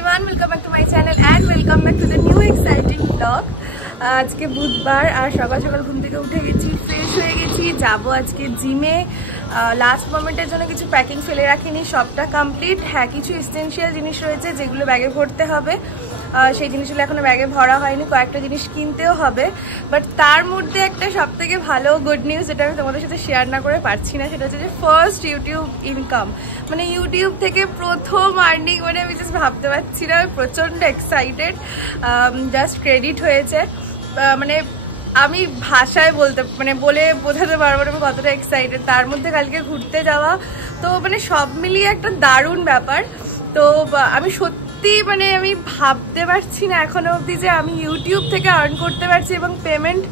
everyone, welcome back to my channel and welcome back to the new exciting vlog. আজকে বুধবার আর সকাল সকাল ঘুম থেকে উঠে গেছি, ফ্রেশ হয়ে গেছি, যাব আজকে জিমে। লাস্ট মোমেন্টের জন্য কিছু প্যাকিং ফেলে রাখিনি, সবটা কমপ্লিট। হ্যাঁ, কিছু এসেনশিয়াল জিনিস রয়েছে যেগুলো ব্যাগে ভরতে হবে, সেই জিনিসগুলো এখনো ব্যাগে ভরা হয়নি, কয়েকটা জিনিস কিনতেও হবে। বাট তার মধ্যে একটা সবথেকে ভালো গুড নিউজ যেটা আমি তোমাদের সাথে শেয়ার না করে পারছি না, সেটা হচ্ছে যে ফার্স্ট ইউটিউব ইনকাম, মানে ইউটিউব থেকে প্রথম আর্নিং। মানে আমি জাস্ট ভাবতে পারছি না, প্রচণ্ড এক্সাইটেড। জাস্ট ক্রেডিট হয়েছে, মানে আমি ভাষায় বলে বোঝাতে পারবো না আমি কতটা এক্সাইটেড। তার মধ্যে কালকে ঘুরতে যাওয়া, তো মানে সব মিলিয়ে একটা দারুণ ব্যাপার। তো আমি সত্যি আমি ভাবতে পারছি না এখনো অবধি যে আমি ইউটিউব থেকে আর্ন করতে পারছি এবং পেমেন্ট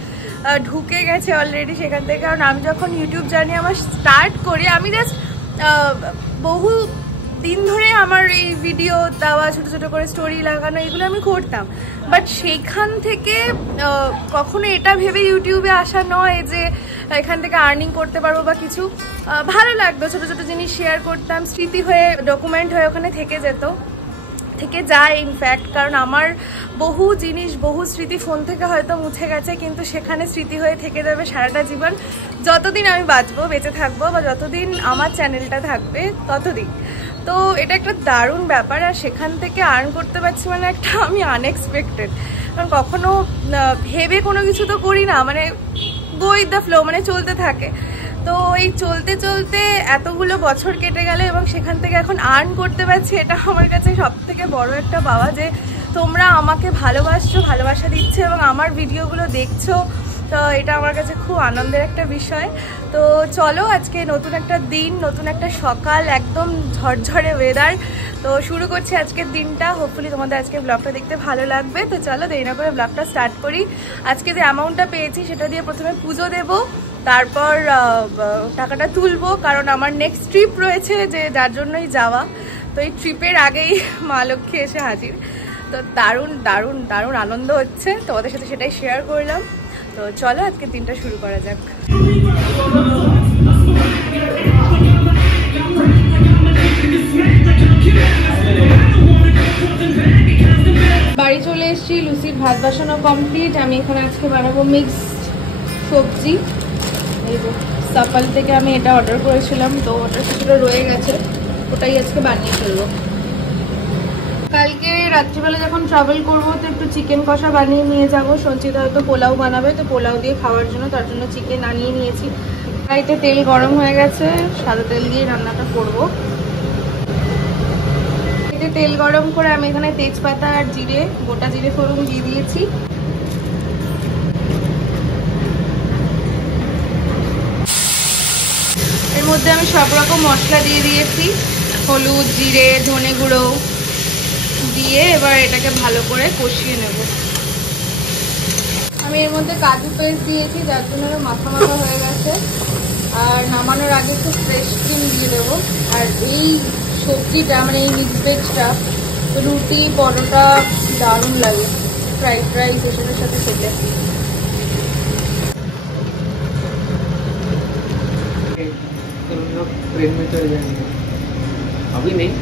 ঢুকে গেছে অলরেডি সেখান থেকে। কারণ আমি যখন ইউটিউব জার্নি আমার স্টার্ট করি, আমি জাস্ট বহু দিন ধরে আমার এই ভিডিও দেওয়া, ছোটো ছোটো করে স্টোরি লাগানো, এগুলো আমি করতাম। বাট সেইখান থেকে কখনো এটা ভেবে ইউটিউবে আসা নয় যে এখান থেকে আর্নিং করতে পারবো বা কিছু। ভালো লাগতো, ছোটো ছোটো জিনিস শেয়ার করতাম, স্মৃতি হয়ে ডকুমেন্ট হয়ে ওখানে থেকে যায় ইনফ্যাক্ট। কারণ আমার বহু জিনিস, বহু স্মৃতি ফোন থেকে হয়তো মুছে গেছে, কিন্তু সেখানে স্মৃতি হয়ে থেকে যাবে সারাটা জীবন, যতদিন আমি বাঁচবো, বেঁচে থাকবো, বা যতদিন আমার চ্যানেলটা থাকবে ততদিন। তো এটা একটা দারুণ ব্যাপার, আর সেখান থেকে আর্ন করতে পারছি মানে একটা আমি আনএক্সপেক্টেড। কারণ কখনো ভেবে কোনো কিছু তো করি না, মানে গো উইথ দ্য ফ্লো, মানে চলতে থাকে। তো এই চলতে চলতে এতগুলো বছর কেটে গেল এবং সেখান থেকে এখন আর্ন করতে পারছি, এটা আমার কাছে সব থেকে বড় একটা পাওয়া, যে তোমরা আমাকে ভালোবাসছো, ভালোবাসা দিচ্ছ এবং আমার ভিডিওগুলো দেখছো। তো এটা আমার কাছে খুব আনন্দের একটা বিষয়। তো চলো, আজকে নতুন একটা দিন, নতুন একটা সকাল, একদম ঝরঝরে ওয়েদার। তো শুরু করছি আজকের দিনটা। হোপফুলি তোমাদের আজকে ব্লগটা দেখতে ভালো লাগবে। তো চলো দেরি না করে ব্লগটা স্টার্ট করি। আজকে যে অ্যামাউন্টটা পেয়েছি সেটা দিয়ে প্রথমে পুজো দেব, তারপর টাকাটা তুলবো, কারণ আমার নেক্সট ট্রিপ রয়েছে, যে যার জন্যই যাওয়া। তো এই ট্রিপের আগেই মা লক্ষ্মী এসে হাজির। তো দারুণ দারুণ দারুণ আনন্দ হচ্ছে, তোমাদের সাথে সেটাই শেয়ার করলাম। তো চলো আজকের দিনটা শুরু করা যাক। বাড়ি চলে এসেছি, লুচির ভাত বসানো কমপ্লিট। আমি এখানে আজকে বানাবো মিক্সড সবজি। এই যে সকাল থেকে আমি এটা অর্ডার করেছিলাম, তো ওটা কিছুটা রয়ে গেছে, ওটাই আজকে বানিয়ে ফেলবো। কালকে রাত্রিবেলা যখন ট্রাভেল করবো তো একটু চিকেন কষা বানিয়ে নিয়ে যাবো। সঞ্চিতা হয়তো পোলাও বানাবে, তো পোলাও দিয়ে খাওয়ার জন্য, তার জন্য চিকেন আনিয়ে নিয়েছি। কড়াইতে তেল গরম হয়ে গেছে, সাদা তেল দিয়ে রান্নাটা করবো। এতে তেল গরম করে আমি এখানে তেজপাতা আর জিরে, গোটা জিরে ফোড়ন দিয়ে দিয়েছি। এর মধ্যে আমি সব রকম মশলা দিয়ে দিয়েছি, হলুদ, জিরে, ধনে গুঁড়ো দিয়ে এবার এটাকে ভালো করে কষিয়ে নেব। আমি এর মধ্যে কাজু পেস্ট দিয়েছি, যার জন্য মাখা মাখা হয়ে গেছে। আর নামানোর আগে একটু ফ্রেশ ক্রিম দিয়ে দেবো। আর এই সবজিটা, মানে এই মিক্স ভেজটা রুটি, পরোটা দারুণ লাগে, ফ্রাইড রাইস এসবের সাথে খেতে। ट्रेन में चले जाएंगे अभी नहीं,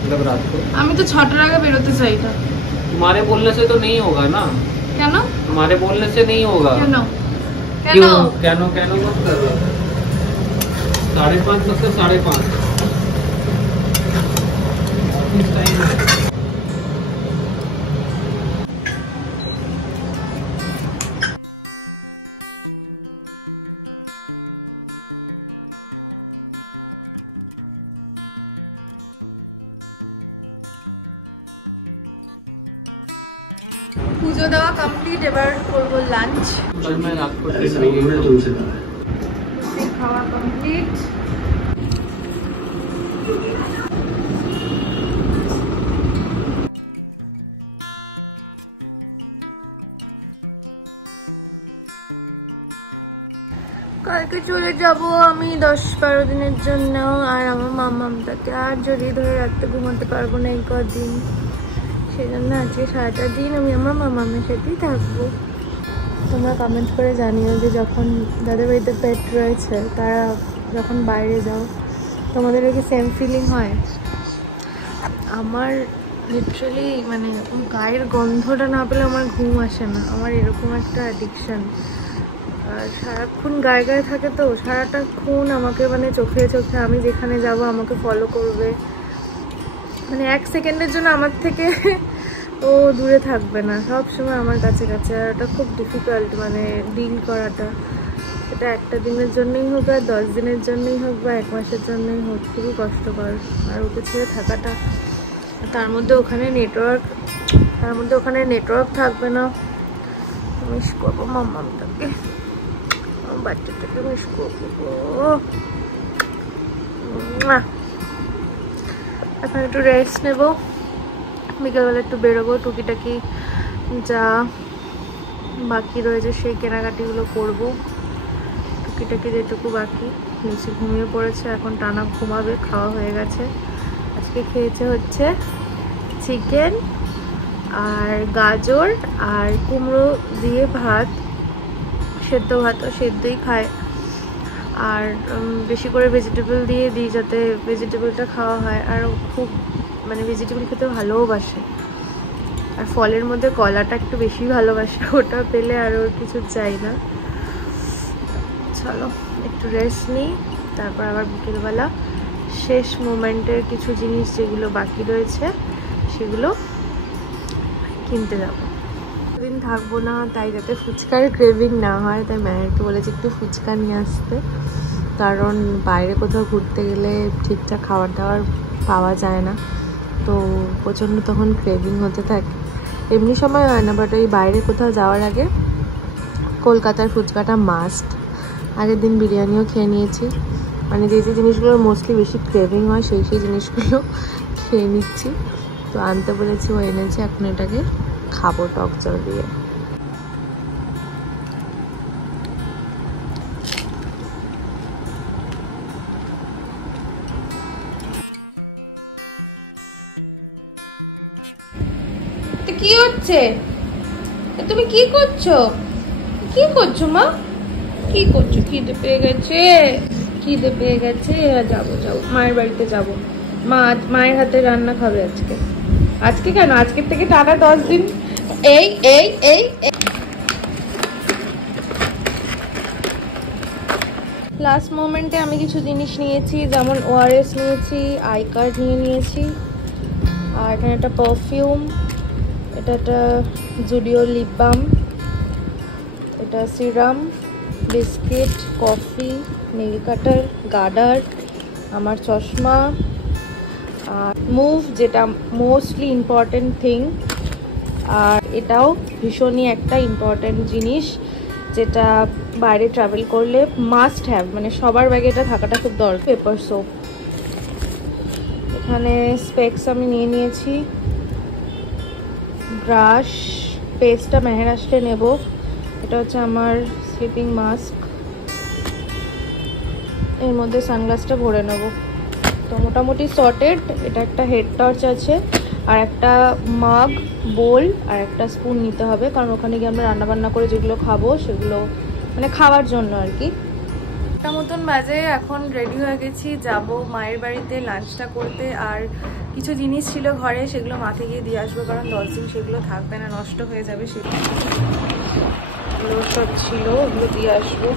मतलब रात को। আমি তো 6টার আগে বেরোতে চাই। না, तुम्हारे बोलने से तो नहीं होगा ना। কেন? तुम्हारे बोलने से नहीं होगा। কেন? क्यों? कैनो कैनो मत कर रहा। 5:30 तक से 5:30 ऑफिस टाइम है। পুজো দেওয়া কমপ্লিট, এবার করবো লাঞ্চ। कल मैं रात को খাওয়া কমপ্লিট। কালকে চলে যাব আমি 10-12 দিনের জন্য, আর আমার মামামটাকে আর জড়িয়ে ধরে রাখতে ঘুমাতে পারবো না এই কদিন। সেই জন্য আজকে সারাটা দিন আমি আমার মামামের সাথেই থাকবো। তোমরা কমেন্ট করে জানিও যে যখন যাদের বাড়িতে পেট রয়েছে তারা যখন বাইরে যাও তোমাদের কি সেম ফিলিং হয়? আমার লিটারালি মানে ওর গায়ের গন্ধটা না পেলে আমার ঘুম আসে না, আমার এরকম একটা অ্যাডিকশান। আর সারাক্ষণ গায়ে গায়ে থাকে তো, সারাটাক্ষণ আমাকে মানে চোখে চোখে, আমি যেখানে যাব আমাকে ফলো করবে, মানে 1 সেকেন্ডের জন্য আমার থেকে ও দূরে থাকবে না, সব সময় আমার কাছে কাছে। আর এটা খুব ডিফিকাল্ট মানে ডিল করাটা, এটা একটা দিনের জন্যই হোক আর 10 দিনের জন্যই হোক বা 1 মাসের জন্যই হোক, খুবই কষ্টকর। আর ওকে ছেড়ে থাকাটা, তার মধ্যে ওখানে নেটওয়ার্ক থাকবে না। মিস করবো মাম্মামটাকে, বাচ্চাটাকে মিস করবো। এখন একটু রেস্ট নেব, বিকেলবেলা একটু বেরোবো, টুকিটাকি যা বাকি রয়েছে সেই কেনাকাটিগুলো করবো। টুকিটাকি যেটুকু বাকি, নিচে ঘুমিয়ে পড়েছে, এখন টানা ঘুমাবে, খাওয়া হয়ে গেছে। আজকে খেয়েছে হচ্ছে চিকেন আর গাজর আর কুমড়ো দিয়ে ভাত, সেদ্ধ ভাত, ও সেদ্ধই খায়। আর বেশি করে ভেজিটেবল দিয়ে দিই যাতে ভেজিটেবলটা খাওয়া হয়। আর খুব মানে ভেজিটেবল খেতে ভালোবাসে, আর ফলের মধ্যে কলাটা একটু বেশি ভালোবাসে, ওটা পেলে আরও কিছু চাই না। চলো একটু রেস্ট নিই, তারপর আবার বিকেলবেলা শেষ মোমেন্টের কিছু জিনিস যেগুলো বাকি রয়েছে সেগুলো কিনতে যাবো। দিন থাকবো না, তাই যাতে ফুচকার ক্রেভিং না হয়, তাই ম্যানেরকে বলেছি একটু ফুচকা নিয়ে আসতে, কারণ বাইরে কোথাও ঘুরতে গেলে ঠিকঠাক খাবার দাবার পাওয়া যায় না, তো প্রচণ্ড তখন ক্রেভিং হতে থাকে। এমনি সময় হয় না, বাট ওই বাইরে কোথাও যাওয়ার আগে কলকাতার ফুচকাটা মাস্ট। আগের দিন বিরিয়ানিও খেয়ে নিয়েছি, মানে যে যে জিনিসগুলোর মোস্টলি বেশি ক্রেভিং হয় সেই জিনিসগুলো খেয়ে নিচ্ছি। তো আনতে বলেছি, ও এনেছে, এখন এটাকে খাবো টক জল দিয়ে। কি হচ্ছে? তুমি কি করছো? কি করছো মা? কি করছো? খিদে পেয়ে গেছে। যাবো মায়ের বাড়িতে যাবো। মায়ের হাতে রান্না খাবে আজকে কেন? আজকের থেকে টানা 10 দিন। এই লাস্ট মোমেন্টে আমি কিছু জিনিস নিয়েছি, যেমন ORS নিয়েছি, আই কার্ড নিয়েছি, আর এখানে একটা পারফিউম, এটা একটা জুডিও লিপ বাম, এটা serum, biscuit, coffee, nail cutter, garter, আমার চশমা, আর মুভ যেটা মোস্টলি ইম্পর্টেন্ট থিং। আর এটাও ভীষণই একটা ইম্পর্টেন্ট জিনিস, যেটা বাইরে ট্রাভেল করলে মাস্ট হ্যাভ, মানে সবার ব্যাগে এটা থাকাটা খুব দরকার। পেপার সোপ, এখানে স্পেক্স আমি নিয়ে নিয়েছি, ব্রাশ, পেস্টটা মেহেরাস্টে নেব, এটা হচ্ছে আমার স্লিপিং মাস্ক, এর মধ্যে সানগ্লাসটা ভরে নেব। তো মোটামুটি সর্টেড। এটা একটা হেড টর্চ আছে, আর একটা মাগ, বোল আর একটা স্পুন নিতে হবে, কারণ ওখানে গিয়ে আমরা রান্নাবান্না করে যেগুলো খাবো সেগুলো মানে খাওয়ার জন্য আর কি। একটা মতন বাজে, এখন রেডি হয়ে গেছি, যাব মায়ের বাড়িতে লাঞ্চটা করতে। আর কিছু জিনিস ছিল ঘরে, সেগুলো মাকে গিয়ে দিয়ে আসবো, কারণ 10 দিন সেগুলো থাকবে না, নষ্ট হয়ে যাবে। সেগুলো সব ছিল, ওগুলো দিয়ে আসবো।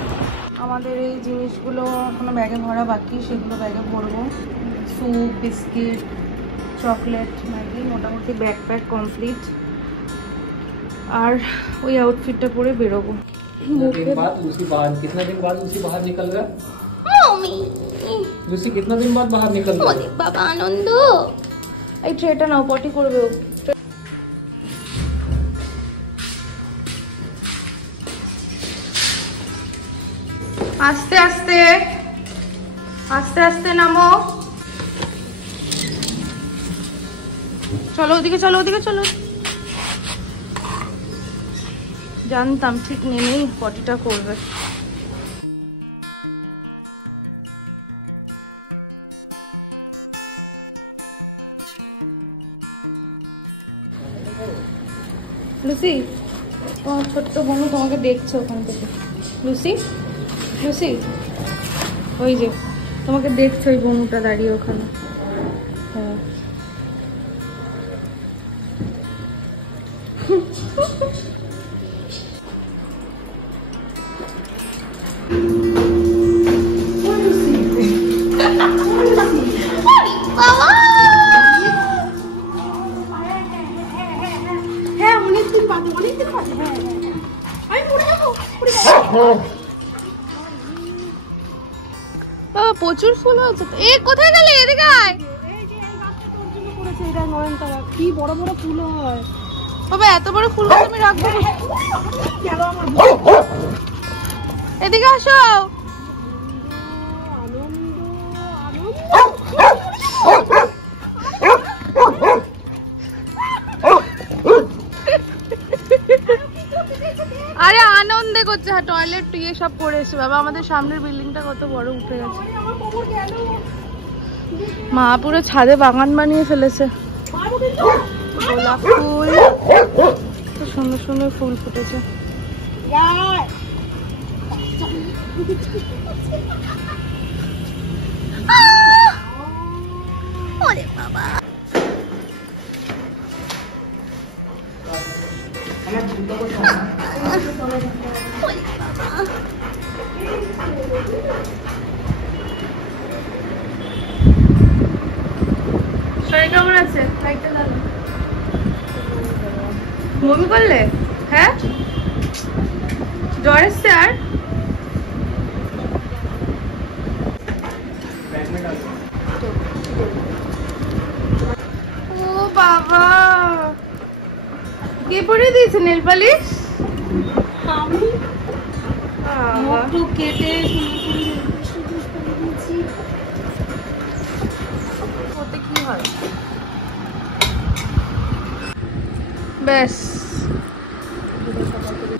আমাদের এই জিনিসগুলো এখনো ব্যাগে ভরা বাকি, সেগুলো ব্যাগে ভরবো। স্যুপ, বিস্কিট, চকলেট, ম্যাগি, মোটামুটি ব্যাকপ্যাক কমপ্লিট। আর ওই আউটফিটটা পরে বেরোবো। कितना दिन बाद लूसी बाहर निकल रहा है? लूसी कितना दिन बाद बाहर निकल रहा है? বাবা আনন্দ। এই ট্রেটা নাও, পটি করবে ও। আস্তে আস্তে নামো। চলো ওদিকে, চলো। জানতাম ঠিক নেমেই পটিটা করবে। লুসি, তোমার ছোট্ট বোনু তোমাকে দেখছে ওখান থেকে। লুসি, ওই যে তোমাকে দেখছে ওই বোনুটা দাঁড়িয়ে ওখানে। হ্যাঁ প্রচুর ফুল হয়েছে। এ কোথায় গেলে? এদিকে আয়। কি বড় বড় ফুল হয় বাবা, এত বড় ফুল আমি রাখবো? এদিকে আসো। আরে আনন্দে করছে। হ্যাঁ, টয়লেট ইয়ে সব করে এসছে বাবা। আমাদের সামনের বিল্ডিংটা কত বড় উঠে গেছে। মা পুরো ছাদে বাগান বানিয়ে ফেলেছে। গোলাপ ফুল, সুন্দর সুন্দর ফুল ফুটেছে। ওরে বাবা, শরীর কেমন আছে? বমি করলে? হ্যাঁ, জ্বর এসছে? আর ও বাবা, কে পরে দিয়েছে নেল পালিশ? আমি কেটে ওতে কি হয়? ব্যাস।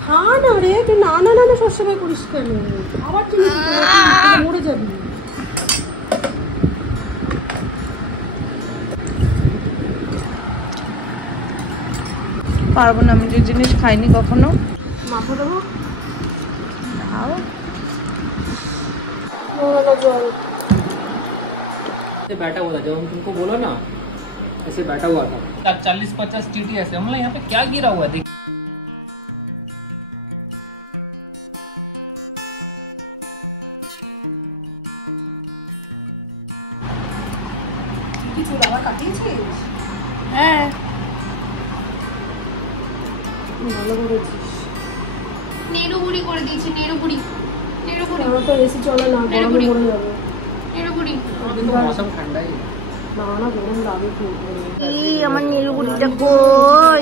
হ্যাঁ না রে, তুই না না না সবসময় করিস কেন? আবার মরে যাবি। পারবো না, আমি যে জিনিস খাইনি কখনো। মাথা দেবো? খাও। बैठा हुआ था जब हम तुमको बोला ना, ऐसे बैठा हुआ था। 40-50 टीटी ऐसे हम यहाँ पे क्या गिरा हुआ है? देख হ্যাঁ, ভালো করেছিস। নেড়ু বুড়ি করে দিয়েছি। নেড়ু বুড়ি, নেড়ু বুড়ি। আমার তো এসি চলে না, গরমে মরে যাবে। নেড়ু বুড়ি। अभी तो मौसम ठंडा ही है। না না, গরম লাগে খুব। এই আমার নেড়ু বুড়িটা কই?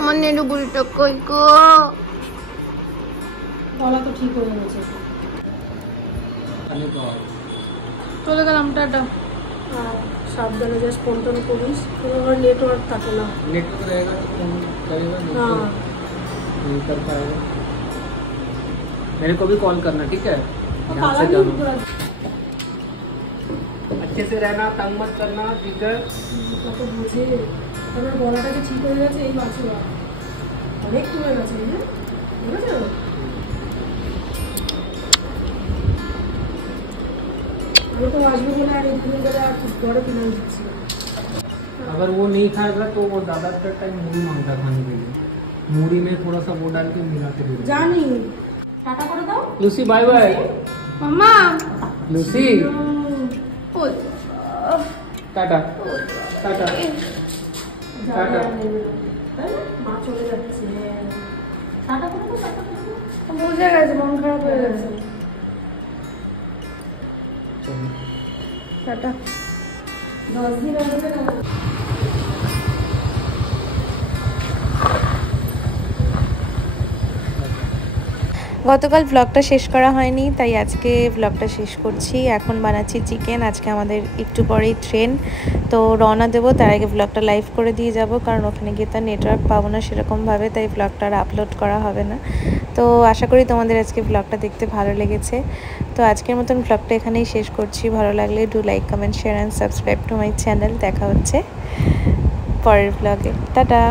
আমার নেড়ু বুড়িটা কই গো? গলা তো ঠিক হয়ে গেছে। চলে গেলাম, টাটা। আর সাবধানে যাস, ফোন টোন করিস। তোমার নেটওয়ার্ক থাকে না। नेटवर्क रहेगा तो फोन करेगा, नहीं तो हाँ नहीं कर पाएगा। मेरे को भी कॉल करना, ठीक है? यहाँ से जाना, अच्छे से रहना, तंग मत करना, ठीक है? কত বুঝে আমার গলাটা যে ঠিক হয়ে গেছে, এই বাঁচে অনেক কমে গেছে। হ্যাঁ, বুঝেছো? আমি তো আসবো বলে আর একদিন ধরে আর ঘরে কিনে দিচ্ছি। अगर वो नहीं खाएगा तो वो ज़्यादातर टाइम मूढ़ी मांगता खाने के लिए। मूढ़ी में थोड़ा सा वो डाल के मिला के दे दो। জানি, টাটা করে দাও। Lucy bye bye. মাম্মা, लूसी ওই टाटा टाटा। টাটা। মা চলে যাচ্ছে। টাটা করে দাও, টাটা করে দাও। বুঝে গেছে, মন খারাপ হয়ে গেছে। টাটা। 10 দিন আসবে না। গতকাল ব্লগটা শেষ করা হয়নি, তাই আজকে ব্লগটা শেষ করছি। এখন বানাচ্ছি চিকেন। আজকে আমাদের একটু পরেই ট্রেন, তো রওনা দেবো। তার আগে ব্লগটা লাইভ করে দিয়ে যাব, কারণ ওখানে গিয়ে তার নেটওয়ার্ক পাবো না সেরকমভাবে, তাই ব্লগটা আর আপলোড করা হবে না। তো আশা করি তোমাদের আজকে ব্লগটা দেখতে ভালো লেগেছে। তো আজকের মতন ব্লগটা এখানেই শেষ করছি। ভালো লাগলে do like, comment, share and subscribe to my channel. দেখা হচ্ছে পরের ব্লগে। টাটা।